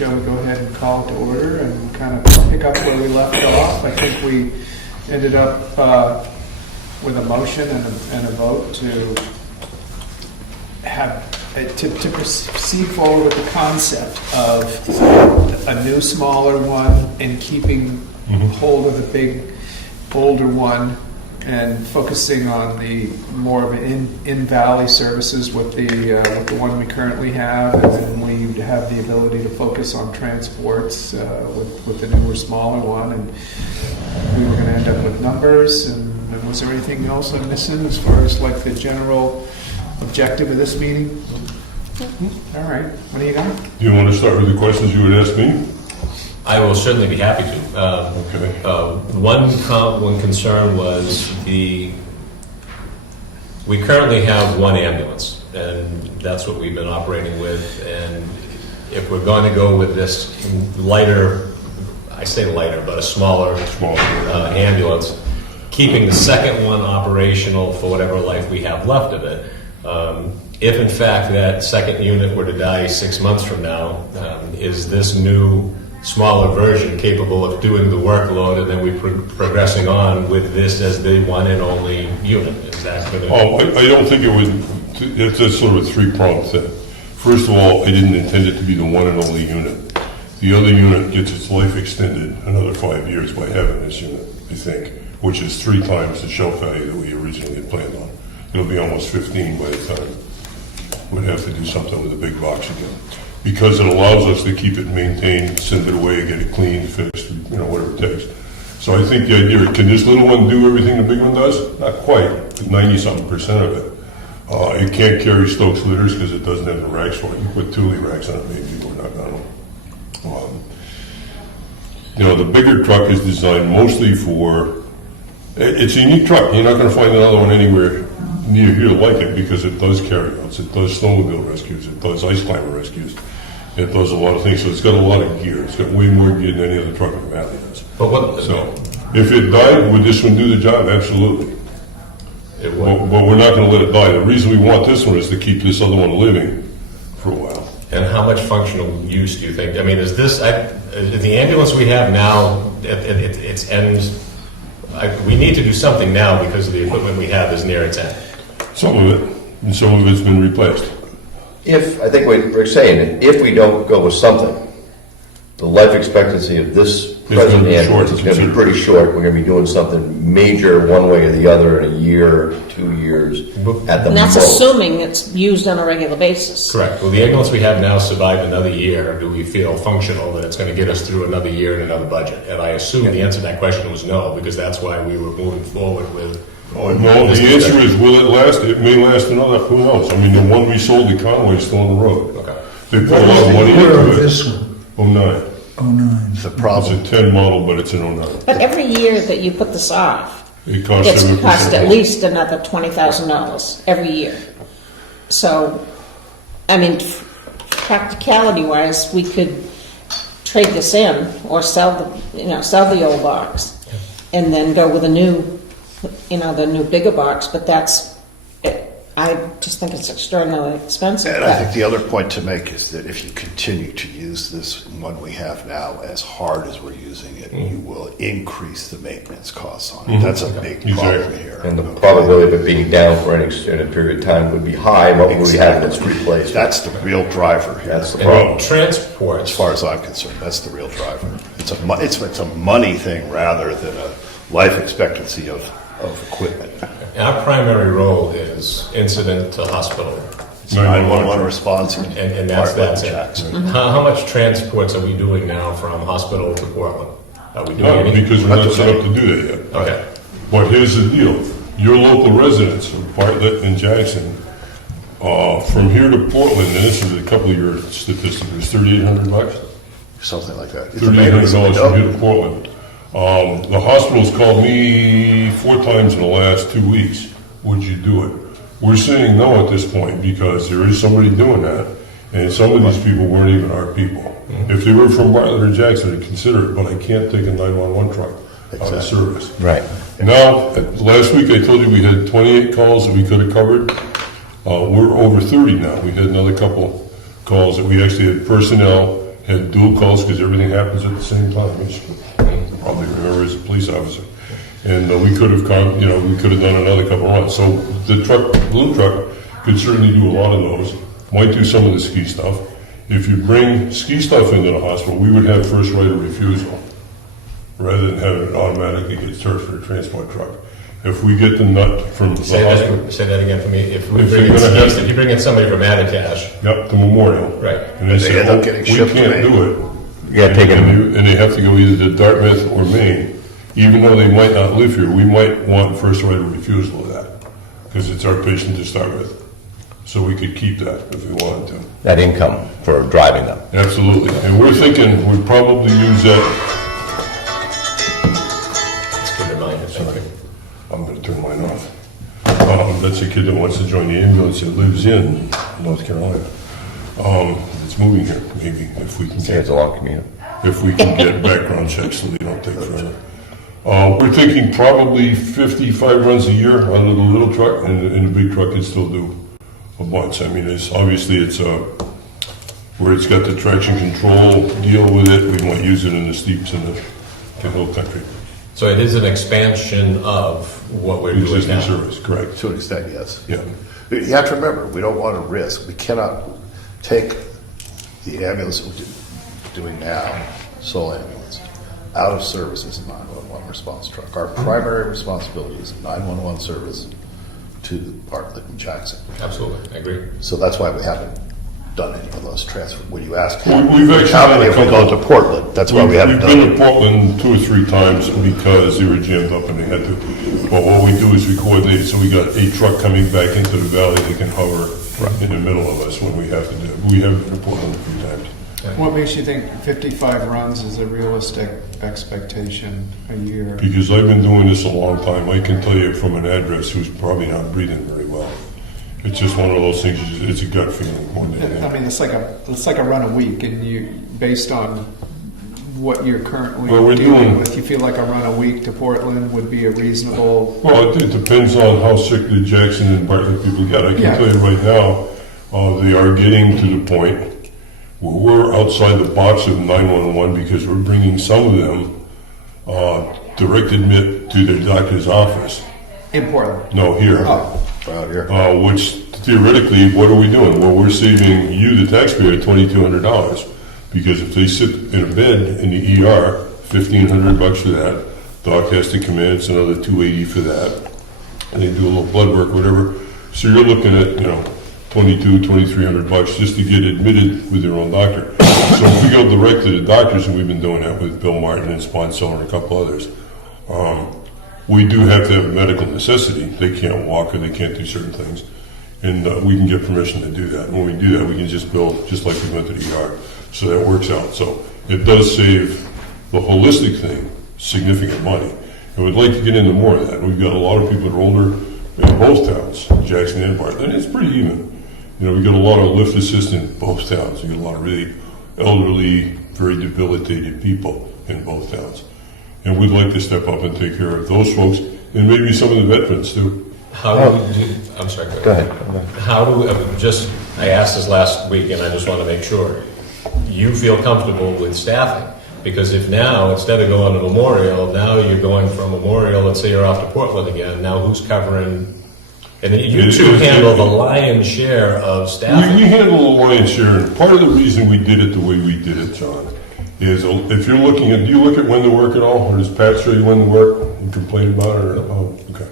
shall we go ahead and call it to order and kind of pick up where we left off? I think we ended up with a motion and a vote to have to proceed forward with the concept of a new smaller one and keeping hold of the big older one and focusing on the more of an in-valley services with the one we currently have, and then we have the ability to focus on transports with the newer, smaller one. And we were going to end up with numbers. And was there anything else I'm missing as far as like the general objective of this meeting? All right. What do you got? Do you want to start with the questions you would ask me? I will certainly be happy to. Okay. One concern was we currently have one ambulance, and that's what we've been operating with. And if we're going to go with this lighter, I say lighter, but a smaller ambulance, keeping the second one operational for whatever life we have left of it. If in fact that second unit were to die 6 months from now, is this new smaller version capable of doing the workload, and then we progressing on with this as the one and only unit? Is that going to... I don't think it would. It's sort of a three-pronged thing. First of all, I didn't intend it to be the one and only unit. The other unit gets its life extended another 5 years by having this unit, I think, which is 3 times the shelf value that we originally had planned on. It'll be almost 15 by the time we'd have to do something with a big box again. Because it allows us to keep it maintained, send it away, get it cleaned, fixed, whatever it takes. So I think the idea, can this little one do everything the big one does? Not quite, but 90-something% of it. It can't carry Stokes litters because it doesn't have the racks for it. You put Thule racks on it, maybe we're not on them. The bigger truck is designed mostly for, it's a unique truck. You're not going to find another one anywhere near here like it, because it does carryouts, it does snowmobile rescues, it does ice climber rescues, it does a lot of things. So it's got a lot of gear. It's got way more gear than any other truck in the valley does. So if it died, would this one do the job? Absolutely. It would. But we're not going to let it die. The reason we want this one is to keep this other one living for a while. And how much functional use do you think? I mean, is the ambulance we have now at its end? We need to do something now because the equipment we have is near its end. Some of it, and some of it's been replaced. I think what Rick's saying, if we don't go with something, the life expectancy of this present ambulance is going to be pretty short. We're going to be doing something major one way or the other in a year, 2 years at the most. And that's assuming it's used on a regular basis. Correct. Will the ambulance we have now survive another year? Do we feel functional that it's going to get us through another year and another budget? And I assume the answer to that question was no, because that's why we were moving forward with... No, the answer is, will it last? It may last another, who knows? I mean, the one we sold to Conway is still on the road. Okay. They put a lot of money into it. This one? 09. 09. The problem. It's a 10 model, but it's an 09. But every year that you put this off, It costs it's 7% cost at more. least another $20,000 every year. So, I mean, practicality-wise, we could trade this in or sell the old box and then go with a new, the new bigger box. But I just think it's extraordinarily expensive. And I think the other point to make is that if you continue to use this one we have now as hard as we're using it, you will increase the maintenance costs on it. That's a big problem here. And the probability of it being down for an extended period of time would be high. What would we have if it's replaced? That's the real driver here. That's the problem. Transport, As far as I'm concerned, that's the real driver. It's a money thing rather than a life expectancy of equipment. our primary role is incident to hospital. It's 911 response, And that's it. Jackson. How much transports are we doing now from hospital to Portland? Are we doing any? Because we're not set up to do that yet. Okay. But here's the deal. Your local residents of Bartlett and Jackson, from here to Portland, and this is a couple of your statistics, it's $3,800? Something like that. $3,800 from here to Portland. The hospital's called me 4 times in the last 2 weeks. Would you do it? We're saying no at this point because there is somebody doing that, and some of these people weren't even our people. If they were from Bartlett or Jackson, I'd consider it, but I can't take a 911 truck out of service. Right. Now, last week I told you we had 28 calls that we could have covered. We're over 30 now. We had another couple calls that we actually had personnel had dual calls because everything happens at the same time. Which you probably remember as a police officer. And we could have we could have done another couple of runs. So the blue truck could certainly do a lot of those. Might do some of the ski stuff. If you bring ski stuff into the hospital, we would have first right of refusal rather than having it automatically get searched for a transport truck. If we get the nut from the hospital. Say that again for me. If we If bring you're in gonna have- skis, if you bring in somebody from Atticash, Yep, the memorial. right? And they say, end up oh, getting we shipped to can't Maine. do it. You gotta take them. And they have to go either to Dartmouth or Maine. Even though they might not live here, we might want first right of refusal of that, because it's our patient to start with. So we could keep that if we wanted to. That income for driving them. Absolutely. And we're thinking we'd probably use that. It's a good reminder. Thank you. I'm going to turn mine off. That's a kid that wants to join the ambulance that lives in North Carolina. It's moving here, maybe, if we can It's get, a long commute. if we can get background checks so they don't take forever. We're thinking probably 55 runs a year out of the little truck, and the big truck can still do a bunch. I mean, it's where it's got the traction control deal with it, we might use it in the steeps and the hill country. So it is an expansion of what we're doing Existing now. service, correct. To an extent, yes. Yeah. You have to remember, we don't want to risk, we cannot take the ambulance we're doing now, sole ambulance, out of service as a 911 response truck. Our primary responsibility is a 911 service to Bartlett and Jackson. Absolutely, I agree. So that's why we haven't done any of those transfers. When you ask, We've actually how done many a if we couple. go to Portland, that's why we haven't We've done been to it. Portland 2 or 3 times because they were jammed up and they had to. But what we do is we coordinate, so we got a truck coming back into the valley that can hover in the middle of us when we have to do it. We have been to Portland a few times. What makes you think 55 runs is a realistic expectation a year? Because I've been doing this a long time, I can tell you from an address who's probably not breathing very well. It's just one of those things, it's a gut feeling more than I anything. mean, it's like a run a week, and you, based on what you're currently Well, we're dealing doing- with, you feel like a run a week to Portland would be a reasonable. Well, it depends on how sick the Jackson and Bartlett people get. I can Yeah. tell you right now, they are getting to the point where we're outside the box of 911 because we're bringing some of them direct admit to their doctor's office. In Portland. No, here. Oh, Out here. Which theoretically, what are we doing? Well, we're saving you, the taxpayer, $2,200 because if they sit in a bed in the ER, $1,500 for that. Doc has to come in; it's another $280 for that, and they do a little blood work, whatever. So you're looking at $2,300 just to get admitted with your own doctor. So if we go direct to the doctors, and we've been doing that with Bill Martin and Sponsor and a couple others. We do have to have a medical necessity. They can't walk or they can't do certain things. And we can get permission to do that. And when we do that, we can just bill just like we went to the ER. So that works out. So it does save the holistic thing significant money. And we'd like to get into more of that. We've got a lot of people that are older in both towns, Jackson and Bartlett. And it's pretty even. We got a lot of lift assist in both towns. We got a lot of really elderly, very debilitated people in both towns. And we'd like to step up and take care of those folks, and maybe some of the veterans too. How do we do, I'm sorry. Go ahead. How do we, I asked this last week, and I just want to make sure you feel comfortable with staffing. Because if now, instead of going to Memorial, now you're going from Memorial, let's say you're off to Portland again, now who's covering? And you two handle the lion's share of We staffing. handle the lion's share, and part of the reason we did it the way we did it, John, is if you're looking at, do you look at when to work at all? Or does Pat show you when to work and complain about it? Or, oh, okay.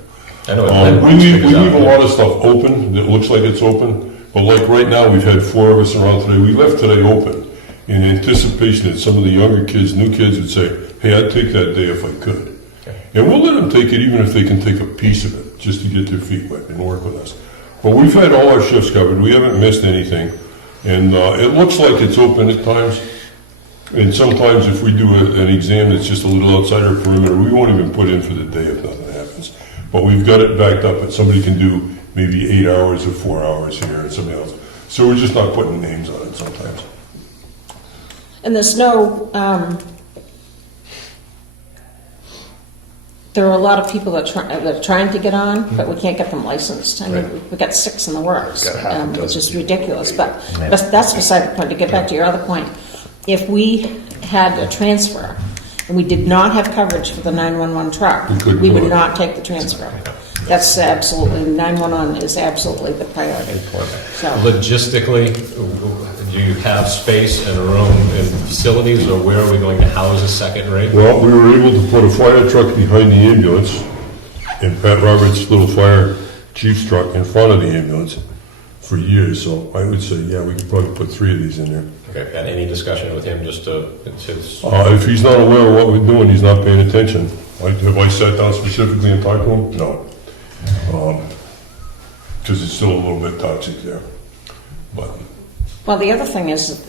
I know We leave a lot of stuff open that looks like it's open, but like right now, we've had 4 of us around today. We left today open in anticipation that some of the younger kids, new kids would say, hey, I'd take that day if I could. Okay. And we'll let them take it even if they can take a piece of it, just to get their feet wet and work with us. But we've had all our shifts covered. We haven't missed anything. And it looks like it's open at times. And sometimes if we do an exam that's just a little outside our perimeter, we won't even put in for the day if nothing happens. But we've got it backed up that somebody can do maybe 8 hours or 4 hours here and something else. So we're just not putting names on it sometimes. And there's no, there are a lot of people that are trying to get on, but we can't get them licensed. I mean, we've got 6 in the works, Got half a which dozen is ridiculous. But that's beside the point. To get back to your other point, if we had a transfer and we did not have coverage for the 911 truck, couldn't we do would it. not take the transfer. That's absolutely, 911 is absolutely the priority. So, Logistically, do you have space and room and facilities, or where are we going to house a second rig? Well, we were able to put a fire truck behind the ambulance and Pat Roberts' little fire chief's truck in front of the ambulance for years. So I would say, yeah, we could probably put 3 of these in there. Okay, had any discussion with him just to, it's his, If he's not aware of what we're doing, he's not paying attention. Have I sat down specifically and talked to him? No. Because it's still a little bit toxic there. But well, the other thing is,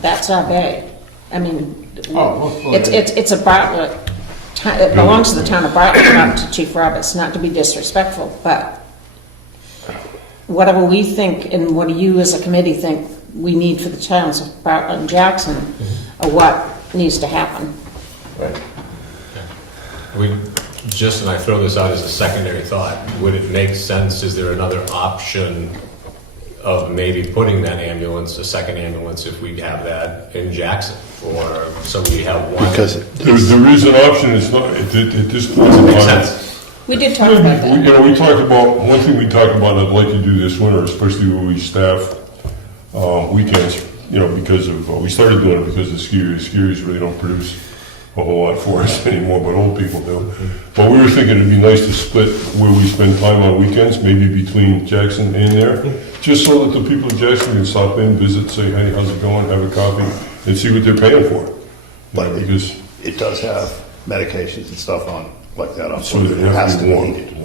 that's our bay. I mean, well, it's a Bartlett, it belongs to the town of Bartlett, not to Chief Roberts, not to be disrespectful, but whatever we think and what you as a committee think we need for the towns of Bartlett and Jackson are what needs to happen. Right. we just, and I throw this out as a secondary thought, would it make sense, is there another option of maybe putting that ambulance, a second ambulance, if we have that in Jackson, or somebody have one? Because there is an option, it's not, at this point Does in it make time. sense? We did talk about that. We talked about, one thing we talked about, I'd like to do this winter, especially when we staff weekends, because of, we started doing it because of skiers. Skiers really don't produce a whole lot for us anymore, but old people do. But we were thinking it'd be nice to split where we spend time on weekends, maybe between Jackson and there, just so that the people in Jackson can stop in, visit, say, hey, how's it going, have a coffee, and see what they're paying for. But Because it does have medications and stuff on, like that on, So so it it has to be warm. heated.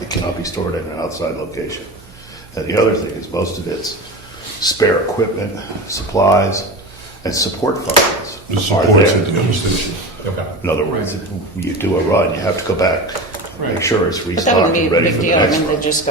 It cannot be stored in an outside location. And the other thing is most of it's spare equipment, supplies, and support functions. the are support's there. at the other station. Okay. In other words, if you do a run, you have to go back, Right. make sure it's But that restocked wouldn't be and a ready big for the deal, I next mean, they run. just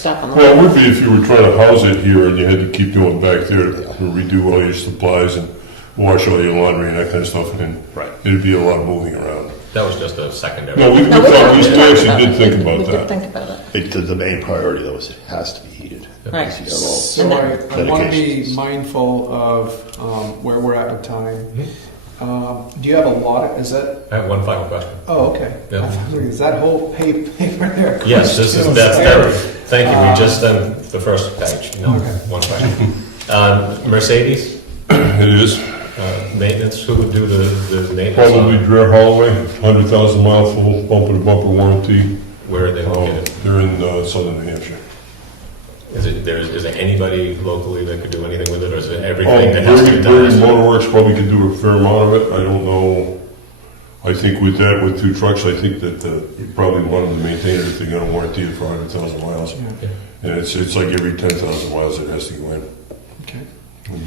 stop on the Well, it way. would be if you were trying to house it here and you had to keep going back there to redo all your supplies and wash all your laundry and that kind of stuff, and Right. it'd be a lot of moving around. That was just a secondary. No, we No, thought, we talked actually about did it. think We about did that. think about it, The main priority though is it has to be heated. right. Because you have all- So And I then- want to be medications. mindful of where we're at with time. Do you have a lot, is that, I have one final question. oh, okay. Yeah. Is that whole paper there? Yes, this is, thank you, we just done the first page, no, Okay. one question. Mercedes, It is. maintenance, who would do the maintenance? Probably on it? Dreher Holloway, 100,000 mile full bumper-to-bumper warranty. Where are they located? They're in southern New Hampshire. Is there anybody locally that could do anything with it, or is it Oh, everything that has to be Berry done? Motorworks probably could do a fair amount of it. I don't know. I think with that, with 2 trucks, I think that you probably want them to maintain it if they're going to warranty it for 100,000 miles. Yeah. And it's like every 10,000 miles it has to go in. Okay. And,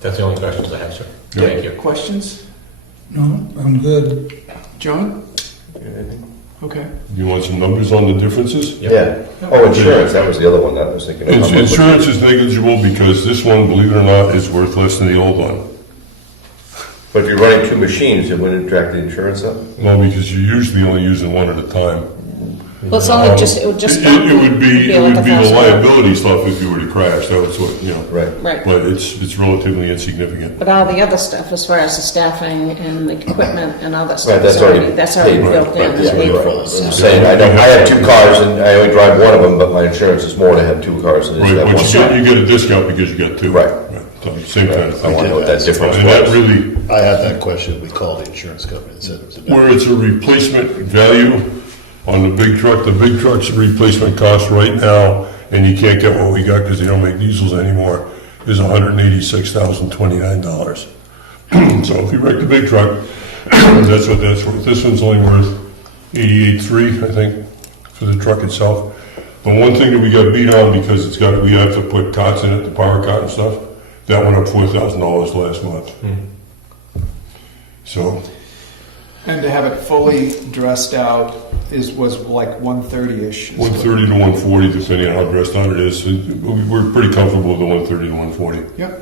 That's the only questions I have, sir. Yeah. Thank you. Questions? No, I'm good. John? Okay. you want some numbers on the differences? Yep. Yeah. Oh, insurance, that was the other one that I was thinking of. Insurance is negligible because this one, believe it or not, is worth less than the old one. But if you're running 2 machines, it wouldn't jack the insurance up? Well, because you're usually only using one at a time. Well, it's only just, it would just. It would be like the $1,000. liability stuff if you were to crash. That was what, Right. Right. But it's relatively insignificant. But all the other stuff, as far as the staffing and the equipment and all that Right, stuff, that's is already that's already paid, built in, right, and yeah, paid you're for. right. I'm So. saying, I have 2 cars and I only drive one of them, but my insurance is more to have 2 cars than it is to Right, have but one. you get a discount because you got 2. Right. So same kind of I want to thing. know what that difference And that was. really, I had that question, we called the insurance company and said it was a where it's a replacement value on the big truck's replacement cost right now, and you can't get what we got because they don't make diesels anymore, is $186,029. So if you wreck the big truck, that's what that's worth. This one's only worth $88,300, I think, for the truck itself. The one thing that we got beat on because we have to put cots in it, the power cot and stuff, that went up $4,000 last month. So, And to have it fully dressed out was like 130-ish. 130 to 140, depending on how dressed out it is. We're pretty comfortable with the 130 to 140. Yep.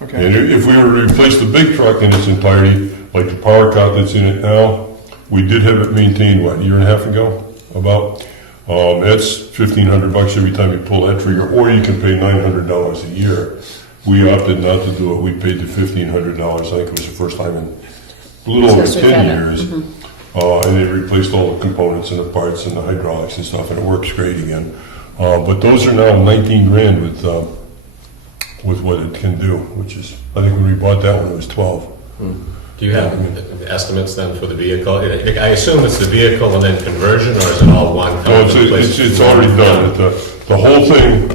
And Okay. if we were to replace the big truck in its entirety, like the power cot that's in it now, we did have it maintained, what, a year and a half ago, about? That's $1,500 every time you pull that trigger, or you can pay $900 a year We opted not to do it. We paid the $1,500. I think it was the first time in a little over Since we've 10 had it. years. And they replaced all the components and the parts and the hydraulics and stuff, and it works great again. But those are now 19 grand with what it can do, which is, I think when we bought that one, it was 12. Do you have estimates then for the vehicle? I assume it's the vehicle and then conversion, or is it all one? No, it's already done. The whole thing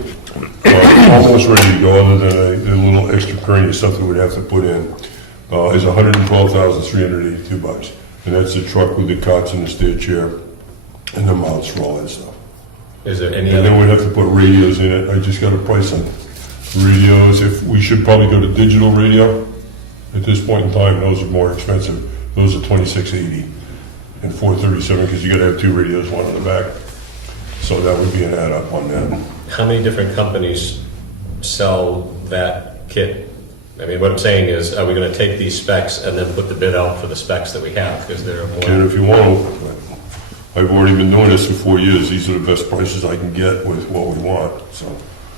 almost ready to go, other than a little extra crane stuff that we'd have to put in, is $112,382. And that's the truck with the cots and the stair chair and the mounts for all that stuff. Is there any And then other? we'd have to put radios in it. I just got a price on radios. If we should probably go to digital radio at this point in time, those are more expensive. Those are $2,680 and $437 because you got to have two radios, one on the back. So that would be an add up on that. How many different companies sell that kit? I mean, what I'm saying is, are we going to take these specs and then put the bid out for the specs that we have? Because there are And more. if you want, I've already been doing this for 4 years. These are the best prices I can get with what we want. So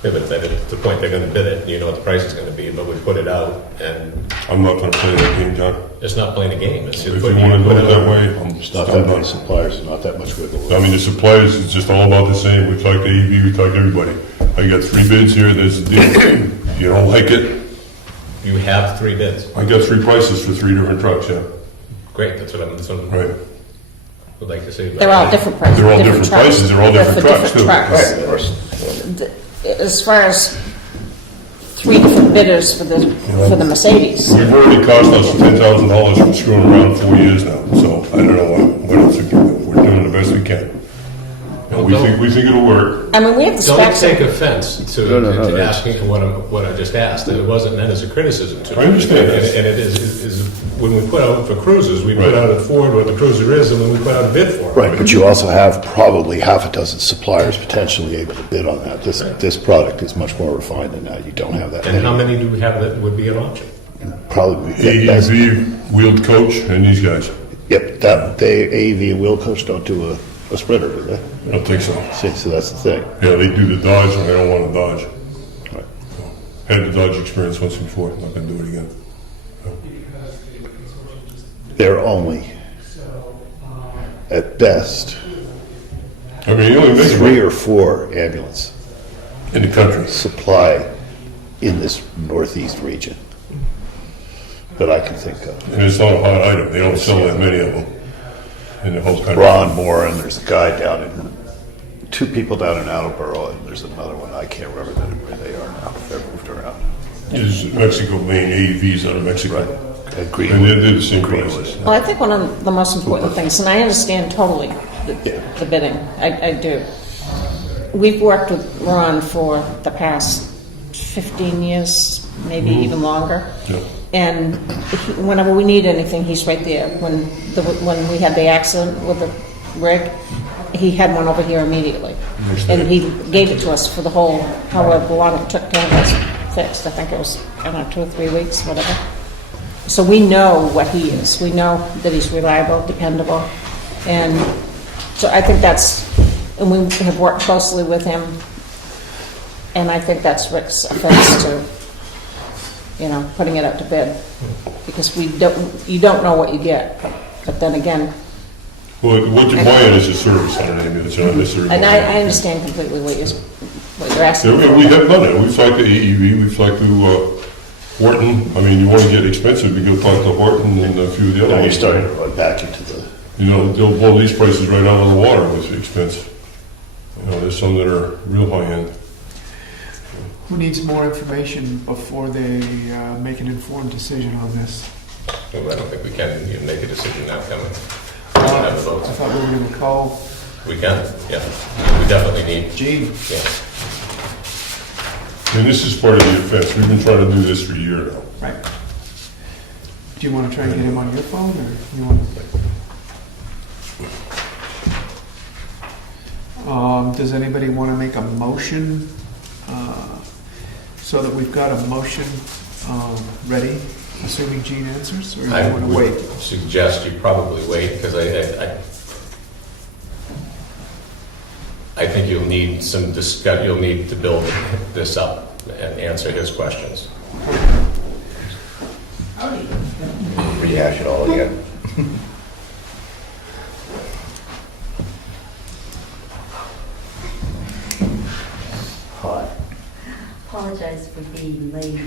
Yeah, but at the point they're going to bid it, you know what the price is going to be, but we put it out, and I'm not going to play that game, John. it's not playing a game. It's If you want to do it that way, It's not that many suppliers, not that much wiggle room. I mean, the suppliers, it's just all about the same. We talked to AV, we talked to everybody. I got 3 bids here, there's the deal. You don't like it, You have 3 bids. I got 3 prices for 3 different trucks, yeah. Great, that's what I Right. would like to see. They're all different prices. They're all different trucks. prices, they're all different for trucks, too. trucks. Right, of course. As far as 3 different bidders for the Mercedes. We've already cost us $10,000 from screwing around 4 years now, so I don't know what else we can do. We're doing the best we can. And we think it'll work. I mean, we have the Don't specs. take offense to No, that's- asking for what I just asked. It wasn't meant as a criticism to. I understand that. And it is when we put out for cruisers, we put Right. out at Ford what the cruiser is, and then we put out a bid for it. Right, but you also have probably half a dozen suppliers potentially able to bid on that. This product is much more refined than that. You don't have that And how many. many do we have that would be an option? Probably. that's- AEV, Wheeled Coach, and these guys. Yep, AEV and Wheel Coach don't do a splitter, do they? I don't think so. See, so that's the thing. Yeah, they do the Dodge, and I don't want a Dodge. Right. Had the Dodge experience once before, not going to do it again. They're only, at best, I mean, you only make 3 it or 4 ambulance in the country. supply in this northeast region that I can think of. And it's not a hot item. They don't sell that many of them in the whole country. Ron Moore, and there's a guy down in, 2 people down in Attleboro, and there's another one, I can't remember where they are now, they're moved around. Is Mexico, Maine, AEVs out of Mexico. And And Greenwood. they're the same Greenwood. prices. Well, I think one of the most important things, and I understand totally the bidding, I do. We've worked with Ron for the past 15 years, maybe even longer. Yeah. And whenever we need anything, he's right there. When we had the accident with the rig, he had one over here immediately. And he gave it to us for the whole, however long it took to have us fixed. I think it was, I don't know, 2 or 3 weeks, whatever. So we know what he is. We know that he's reliable, dependable. And so I think and we have worked closely with him. And I think that's Rick's offense to, putting it up to bid. Because you don't know what you get. But then again, Well, what you're buying is a service on an ambulance, you're not necessarily. and I understand completely what you're asking. Yeah, we have done it. We've talked to AEV, we've talked to Horton. I mean, you want to get expensive, you go talk to Horton and a few of the other Now you're ones. starting to run back into the, They'll blow these prices right out of the water with the expense. There's some that are real high end. Who needs more information before they make an informed decision on this? Well, I don't think we can even make a decision now, can we? I We don't have the votes. thought we were going to call We can, yeah. We definitely need, Gene. yeah. And this is part of the offense. We've been trying to do this for a year now. Right. Do you want to try and get him on your phone, or you want? Does anybody want to make a motion so that we've got a motion ready, assuming Gene answers, or do you I want to would wait? suggest you probably wait, because I think you'll need some you'll need to build this up and answer his questions. Rehash it all again. Apologize for being late.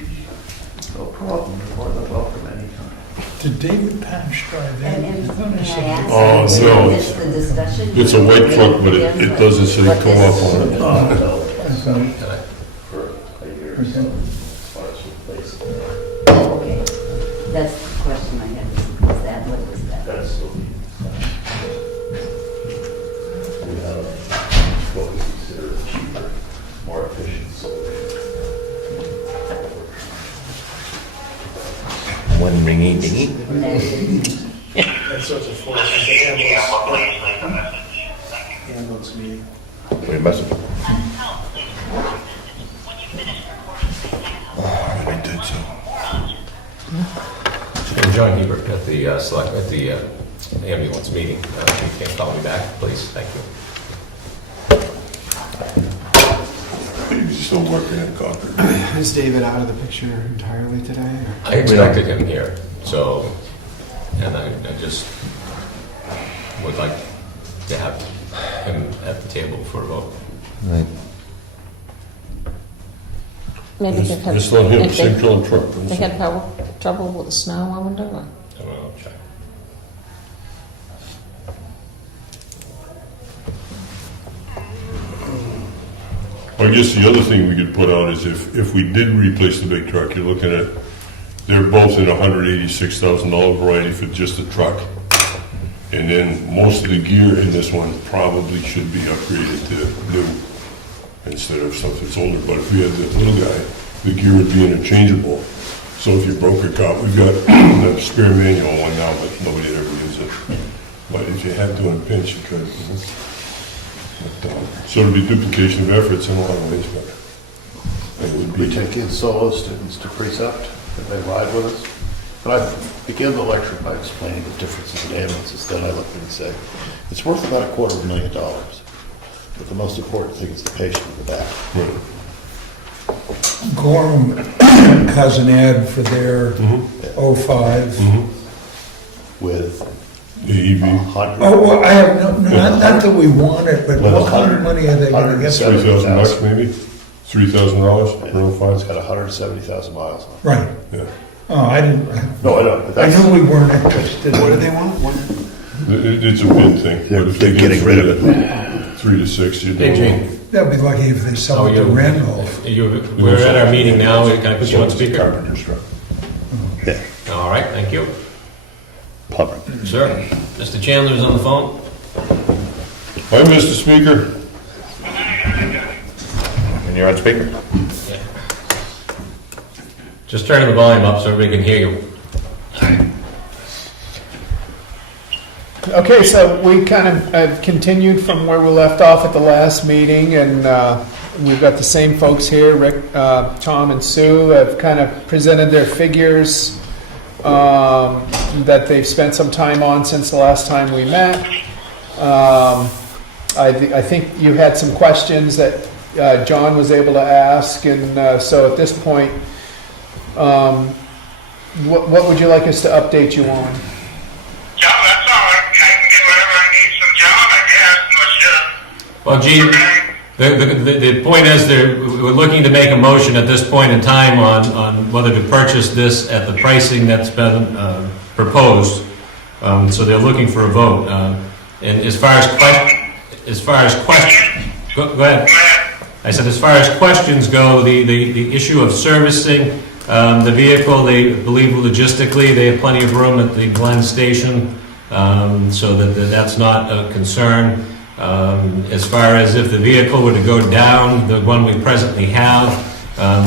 No problem, you're more than welcome anytime. Did David Patch drive And in? I thought I may I saw ask, Oh, did no, you miss the discussion? It's a white truck, but it doesn't say What co-op this- on it. I thought, For a year or Okay. so, as far as replacing. Oh, okay. That's the question I had, was that, what was that? That's still being discussed. We have what we consider a cheaper, more efficient solution. One ringy dingy. And that is- What a message. I did so. And John Hebert at the ambulance meeting. If you can call me back, please. Thank you. He's still working at Concord. Is David out of the picture entirely today? Or? I expected him here, so, and I just would like to have him at the table for a vote. Right. Maybe they've had, Just let him, if same they, color truck. they had trouble with the snow, I wonder, or? I don't know, check. I guess the other thing we could put out is if we did replace the big truck, you're looking at, they're both in $186,000 variety for just the truck. And then most of the gear in this one probably should be upgraded to new instead of stuff that's older. But if we had the little guy, the gear would be interchangeable. So if you broke a cop, we've got the spare manual one now, but nobody ever uses it. But if you had to in a pinch, you could. But, so it'd be duplication of efforts in a lot of ways, but it would We be. take in solo students to precept, and they ride with us. And I began the lecture by explaining the differences in ambulances. Then I looked at it and said, it's worth about $250,000. But the most important thing is the patient in the back. Right. Gorham has an ad for their 05. With The EV, 100. Oh, well, I have, not that we want it, but what kind of money are they gonna get? for it? $3,000 maybe? $3,000 It's for 05? got 170,000 miles on it. Right. Yeah. Oh, I didn't, No, I know. but I that's- knew we weren't interested. What do they want? It's a bid thing. They're But if they get getting rid of it. 3 to 6, you Hey, know. Gene. That'd be lucky if they sell it to Randolph. We're at our meeting now. Can I put you on speaker? Carpenter's truck. Yeah, All right, thank you. plumber. Sir, Mr. Chandler's on the phone. Hi, Mr. Speaker. And you're on speaker. Just turning the volume up so everybody can hear you. Okay, so we kind of continued from where we left off at the last meeting, and we've got the same folks here. Rick, Tom, and Sue have kind of presented their figures that they've spent some time on since the last time we met. I think you had some questions that John was able to ask, and so at this point, what would you like us to update you on? Yeah, that's all. I can get whatever I need from John, I guess, unless Well, Gene, the point is we're looking to make a motion at this point in time on whether to purchase this at the pricing that's been proposed. So they're looking for a vote. And as far as questions, go ahead. I said, as far as questions go, the issue of servicing the vehicle, they believe logistically they have plenty of room at the Glen station, so that's not a concern. As far as if the vehicle were to go down, the one we presently have,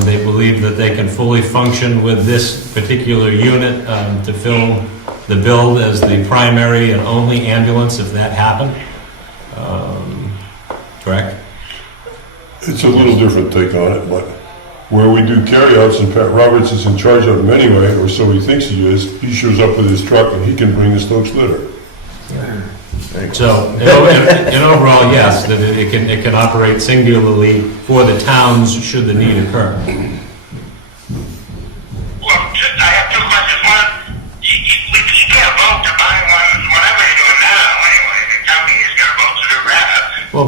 they believe that they can fully function with this particular unit to fill the bill as the primary and only ambulance if that happened. Correct? It's a little different take on it, but where we do carryouts and Pat Roberts is in charge of them anyway, or so he thinks he is, he shows up with his truck and he can bring the Stokes litter. So, in overall, yes, that it can operate singularly for the towns should the need occur.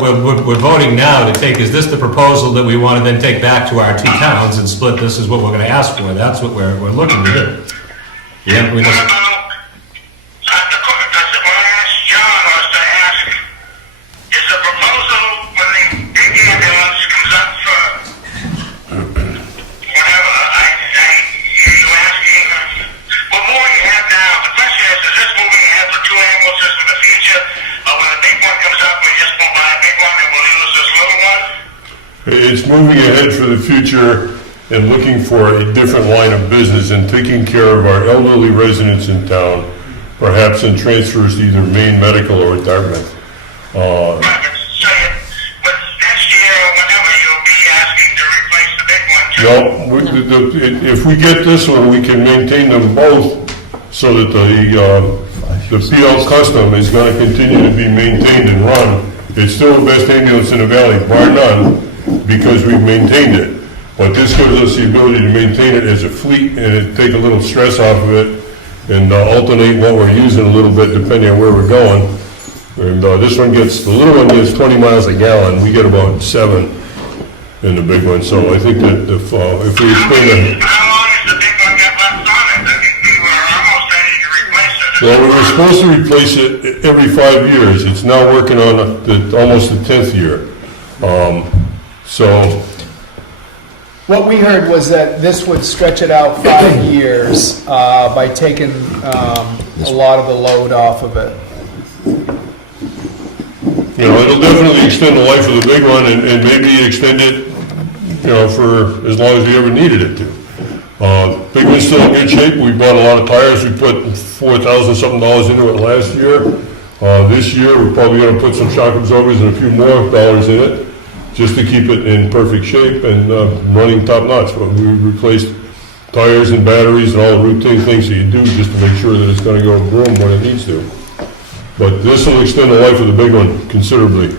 Well, we're voting now to take, is this the proposal that we want to then take back to our two towns and split, this is what we're going to ask for, that's what we're looking to do. Yeah, we What just, about, what I asked John was to ask, is the proposal when the big ambulance comes up for whatever, are you asking, what more you have now? The question is this moving ahead for two ambulances for the future, or when the big one comes up, we just won't buy a big one and we'll use this little one? It's moving ahead for the future and looking for a different line of business and taking care of our elderly residents in town, perhaps in transfers to either Maine Medical or Dartmouth. Right, but next year or whenever, you'll be asking to replace the big one too. No, if we get this one, we can maintain them both so that the PL Custom is going to continue to be maintained and run. It's still the best ambulance in the valley, bar none, because we've maintained it. But this gives us the ability to maintain it as a fleet and take a little stress off of it and alternate what we're using a little bit depending on where we're going. And this one gets, the little one gets 20 miles a gallon, we get about 7 in the big one. So I think that if we explain it. How long has the big one got left on it? I think we were almost ready to replace it. Well, we were supposed to replace it every 5 years. It's now working on almost the 10th year. So What we heard was that this would stretch it out 5 years by taking a lot of the load off of it. it'll definitely extend the life of the big one and maybe extend it, for as long as we ever needed it to. Big one's still in good shape. We bought a lot of tires. We put $4,000 something into it last year. This year, we're probably going to put some shock absorbers and a few more dollars in it, just to keep it in perfect shape and running top notch. But we replaced tires and batteries and all the routine things that you do just to make sure that it's going to go boom when it needs to. But this will extend the life of the big one considerably. Well,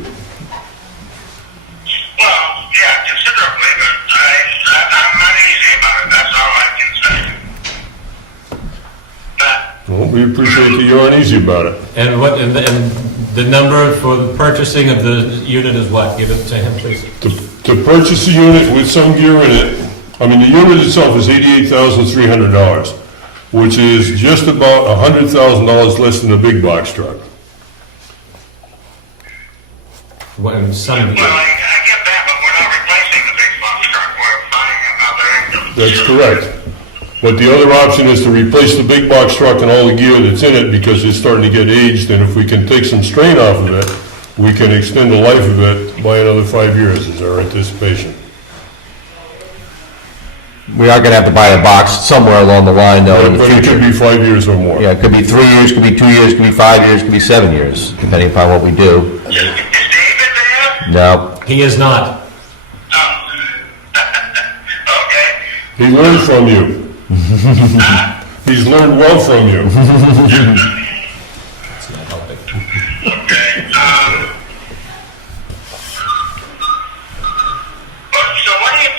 yeah, considerably, but I'm not easy about it, that's all I can say. But, Well, we appreciate that you're uneasy about it. and what, and the number for the purchasing of the unit is what? Give it to him, please. To purchase a unit with some gear in it, the unit itself is $88,300, which is just about $100,000 less than a big box truck. What, and some, well, I get that, but we're not replacing the big box truck, we're buying another ambulance. That's correct. But the other option is to replace the big box truck and all the gear that's in it because it's starting to get aged, and if we can take some strain off of it, we can extend the life of it by another 5 years, is our anticipation. We are gonna have to buy a box somewhere along the line, though, in the But it could future. be 5 years or more. Yeah, it could be 3 years, could be 2 years, could be 5 years, could be 7 years, depending upon what we do. Is David there? No, he is not. Oh. Okay. He learned from you. He's learned well from you. It's not helping. Okay, so what do you,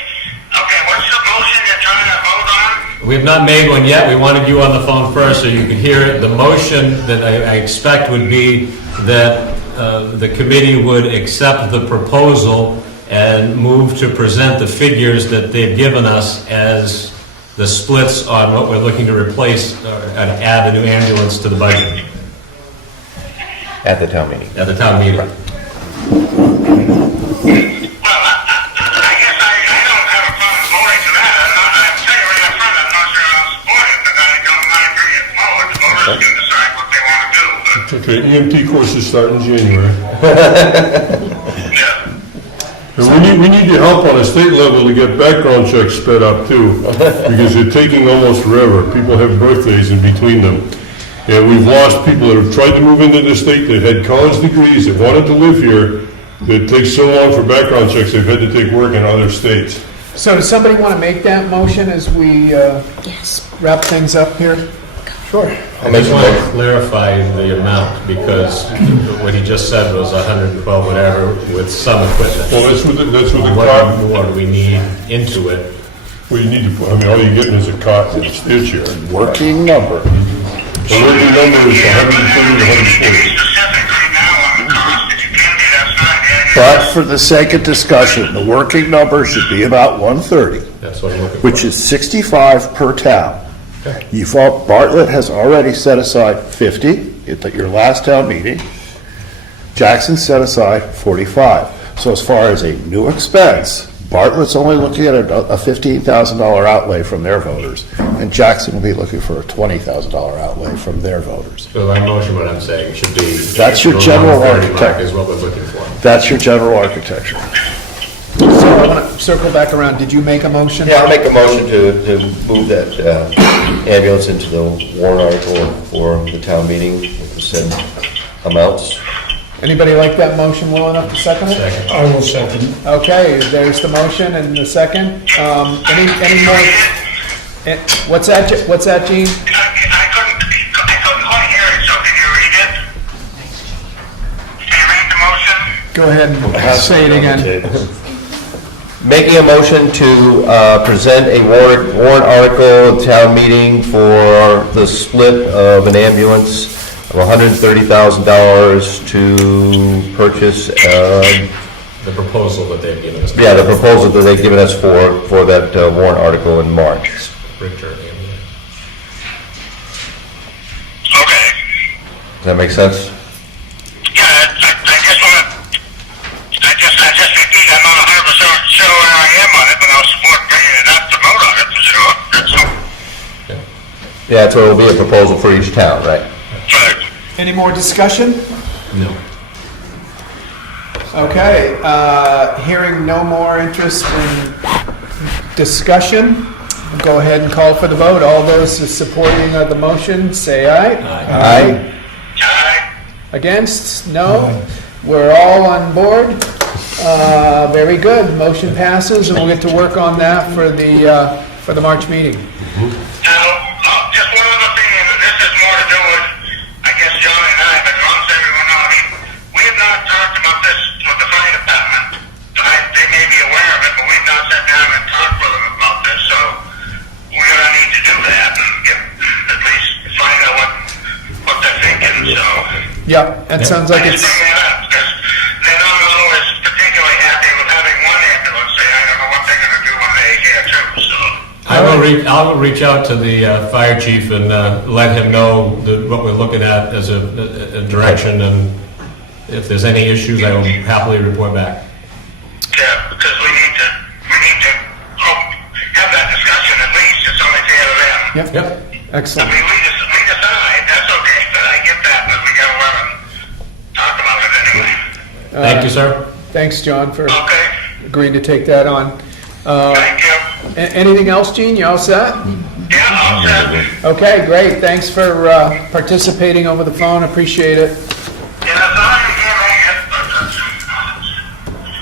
okay, what's the motion you're trying to vote on? We have not made one yet. We wanted you on the phone first so you could hear it. The motion that I expect would be that the committee would accept the proposal and move to present the figures that they've given us as the splits on what we're looking to replace and add a new ambulance to the budget at the town meeting. at the town meeting. Well, I guess I don't have a problem voting for that. I'm telling you right up front, I'm not sure I'll support it, but I don't mind bringing it forward. The voters can decide what they want to do, but, Okay, EMT courses start in January. yeah. And we need your help on a state level to get background checks sped up too, because they're taking almost forever. People have birthdays in between them. And we've lost people that have tried to move into the state that had college degrees, that wanted to live here, that takes so long for background checks, they've had to take work in other states. So does somebody want to make that motion as we wrap things up here? Sure. I just want to clarify the amount because what he just said was 112 whatever with some equipment. Well, that's with the What cot. more do we need into it? Well, you need to put, all you're getting is a cot and a stitcher. Working number. The working number is 130 to 140. Specifically now on the cost, if you can be, that's fine, yeah, But for the sake of discussion, the working number should be about 130, That's what I'm looking for. which is 65 per town. You thought Bartlett has already set aside 50 at your last town meeting. Jackson set aside 45. So as far as a new expense, Bartlett's only looking at a $15,000 outlay from their voters, and Jackson will be looking for a $20,000 outlay from their voters. So my motion, what I'm saying, should be. That's your general 130 mark architect. Is what we're looking for. That's your general architecture. So I want to circle back around. Did you make a motion? Yeah, I'll make a motion to move that ambulance into the warrant article for the town meeting with the said amounts. Anybody like that motion well enough to second it? Second. I will second. Okay, there's the motion and the second. Any more? What's that, Gene? I couldn't quite hear it, so can you read it? Can you read the motion? Go ahead and say it again. Making a motion to present a warrant article at town meeting for the split of an ambulance of $130,000 to purchase, The proposal that they've given us. the proposal that they've given us for that warrant article in March. Richard, Okay. Does that make sense? Yeah, I just repeat, I'm not 100% sure where I am on it, but I'll support bringing it up to vote on it for sure. That's all. Yeah, so it'll be a proposal for each town, right? Right. Any more discussion? No. Okay, hearing no more interest in discussion, we'll go ahead and call for the vote. All those supporting the motion, say aye. Aye. Aye. Against? No? We're all on board? Very good. Motion passes, and we'll get to work on that for the March meeting. Now, just one other thing, and this is more to do with, I guess, John and I, but as long as everyone knows, I mean, we have not talked about this with the fire department. They may be aware of it, but we've not sat down and talked with them about this, so we're gonna need to do that and at least find out what they're thinking, so. Yeah, that sounds like I it's, just bring that up, because they're not always particularly happy with having one ambulance, say, I don't know what they're gonna do when they hear too, so. I will reach out to the fire chief and let him know what we're looking at as a direction, and if there's any issues, I will happily report back. Yeah, because we need to have that discussion at least. It's only fair to them. yep, Yep. I excellent. mean, we decide, that's okay, but I get that, but we gotta let them talk about it anyway. Thank you, sir. Thanks, John, for Okay, agreeing to take that on. thank you. Anything else, Gene? You all set? Yeah, I'll set. Okay, great. Thanks for participating over the phone. Appreciate it. Yeah, sorry you can't make it, but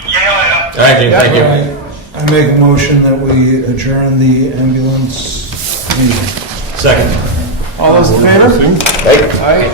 see you later. Thank you, thank you. I make a motion that we adjourn the ambulance meeting. Second. All those in favor? Hey? Aye.